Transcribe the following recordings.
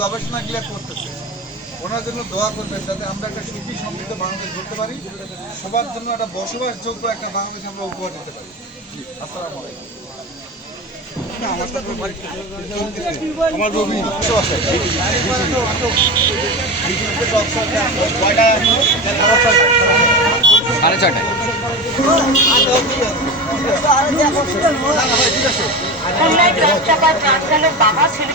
গবেষণাগুলো করতেছে। ওনার জন্য দোয়া করবেন যাতে আমরা একটা সুখী সমৃদ্ধ বাংলাদেশ করতে পারি। সবার জন্য একটা বসবাসযোগ্য একটা বাংলাদেশ আমরা উপহার দিতে পারি। আসসালামু আলাইকুম। আমার রবি সাড়ে ছটায় চাপায় ট্রাক চালক বাবা ছেলে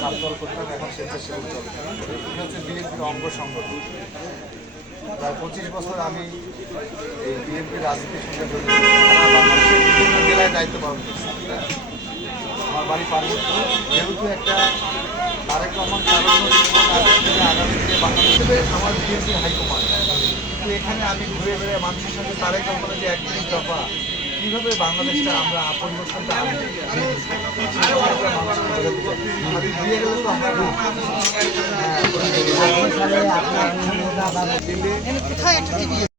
সাবদল করতাম এখন স্বেচ্ছাসেবক দল এটা হচ্ছে বিএনপির অঙ্গ সংগঠন প্রায় পঁচিশ বছর আমি এই বিএনপির রাজনীতির সঙ্গে বাংলাদেশের বিভিন্ন জেলায় দায়িত্ব পালন করছি আমার বাড়ি পার্বত্য যেহেতু একটা তারেক রহমান আগামী দিনে বাংলাদেশে আমার বিএনপির হাইকমান্ড কিন্তু এখানে আমি ঘুরে ঘুরে মানুষের সঙ্গে তারেক রহমানের যে একত্রিশ দফা কীভাবে বাংলাদেশটা আমরা পরিবর্তনটা আনব। সেটা আমরা মানুষকে